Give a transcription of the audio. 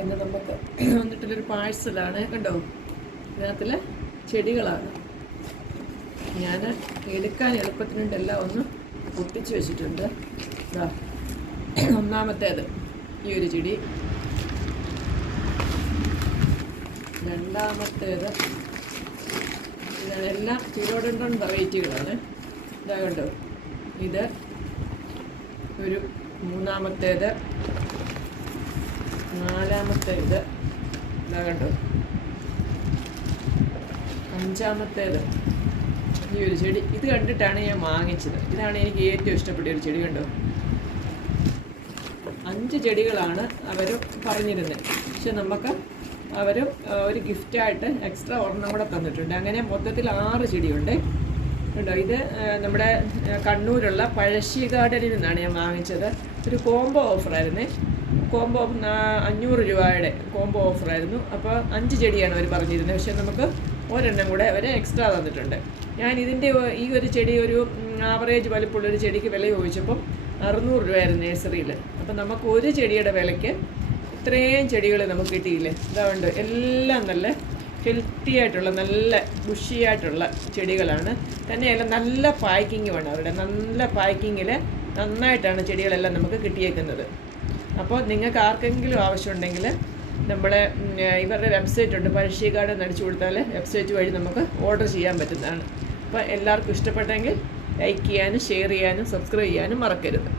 ഇന്ന് നമുക്ക് വന്നിട്ടുള്ളൊരു പാഴ്സലാണ്. കണ്ടോ, ഇതിനകത്തിൽ ചെടികളാണ്. ഞാൻ എടുക്കാൻ എളുപ്പത്തിനുണ്ട് എല്ലാം ഒന്ന് പൊട്ടിച്ച് വെച്ചിട്ടുണ്ട്. ഇതാ ഒന്നാമത്തേത് ഈ ഒരു ചെടി, രണ്ടാമത്തേത് ഇതെല്ലാം തിരോഡൻഡ്രൺ വെറൈറ്റികളാണ്. ഇതാ കണ്ടോ, ഇത് ഒരു മൂന്നാമത്തേത്, നാലാമത്തേത് ഇതാ കണ്ടോ, അഞ്ചാമത്തേത് ഈ ഒരു ചെടി. ഇത് കണ്ടിട്ടാണ് ഞാൻ വാങ്ങിച്ചത്. ഇതാണ് എനിക്ക് ഏറ്റവും ഇഷ്ടപ്പെട്ട ഒരു ചെടി. കണ്ടോ, 5 ചെടികളാണ് അവർ പറഞ്ഞിരുന്നത്. പക്ഷെ നമുക്ക് അവർ ഒരു ഗിഫ്റ്റായിട്ട് എക്സ്ട്രാ ഒരെണ്ണം കൂടെ തന്നിട്ടുണ്ട്. അങ്ങനെ മൊത്തത്തിൽ 6 ചെടിയുണ്ട്. കണ്ടോ, ഇത് നമ്മുടെ കണ്ണൂരുള്ള പഴശ്ശി ഗാർഡനിൽ നിന്നാണ് ഞാൻ വാങ്ങിച്ചത്. ഒരു കോംബോ ഓഫറായിരുന്നേ. കോംബോ 500 രൂപയുടെ കോംബോ ഓഫറായിരുന്നു. അപ്പോൾ 5 ചെടിയാണ് അവർ പറഞ്ഞിരുന്നത്. പക്ഷേ നമുക്ക് ഒരെണ്ണം കൂടെ അവർ എക്സ്ട്രാ തന്നിട്ടുണ്ട്. ഞാൻ ഇതിൻ്റെ ഈ ഒരു ചെടി ഒരു ആവറേജ് വലിപ്പമുള്ളൊരു ചെടിക്ക് വില ചോദിച്ചപ്പം 600 രൂപയായിരുന്നു നേഴ്സറിയിൽ. അപ്പം നമുക്ക് ഒരു ചെടിയുടെ വിലയ്ക്ക് ഇത്രയും ചെടികൾ നമുക്ക് കിട്ടിയില്ലേ. ഇതാവുണ്ട്, എല്ലാം നല്ല ഹെൽത്തി ആയിട്ടുള്ള നല്ല ബുഷിയായിട്ടുള്ള ചെടികളാണ്. തന്നെയല്ല നല്ല പാക്കിങ്ങുമാണ് അവരുടെ. നല്ല പാക്കിങ്ങിൽ നന്നായിട്ടാണ് ചെടികളെല്ലാം നമുക്ക് കിട്ടിയേക്കുന്നത്. അപ്പോൾ നിങ്ങൾക്ക് ആർക്കെങ്കിലും ആവശ്യമുണ്ടെങ്കിൽ നമ്മളെ ഇവരുടെ വെബ്സൈറ്റ് ഉണ്ട്, പഴശ്ശി ഗാർഡൻ അടിച്ചു കൊടുത്താൽ വെബ്സൈറ്റ് വഴി നമുക്ക് ഓർഡർ ചെയ്യാൻ പറ്റുന്നതാണ്. അപ്പോൾ എല്ലാവർക്കും ഇഷ്ടപ്പെട്ടെങ്കിൽ ലൈക്ക് ചെയ്യാനും ഷെയർ ചെയ്യാനും സബ്സ്ക്രൈബ് ചെയ്യാനും മറക്കരുത്.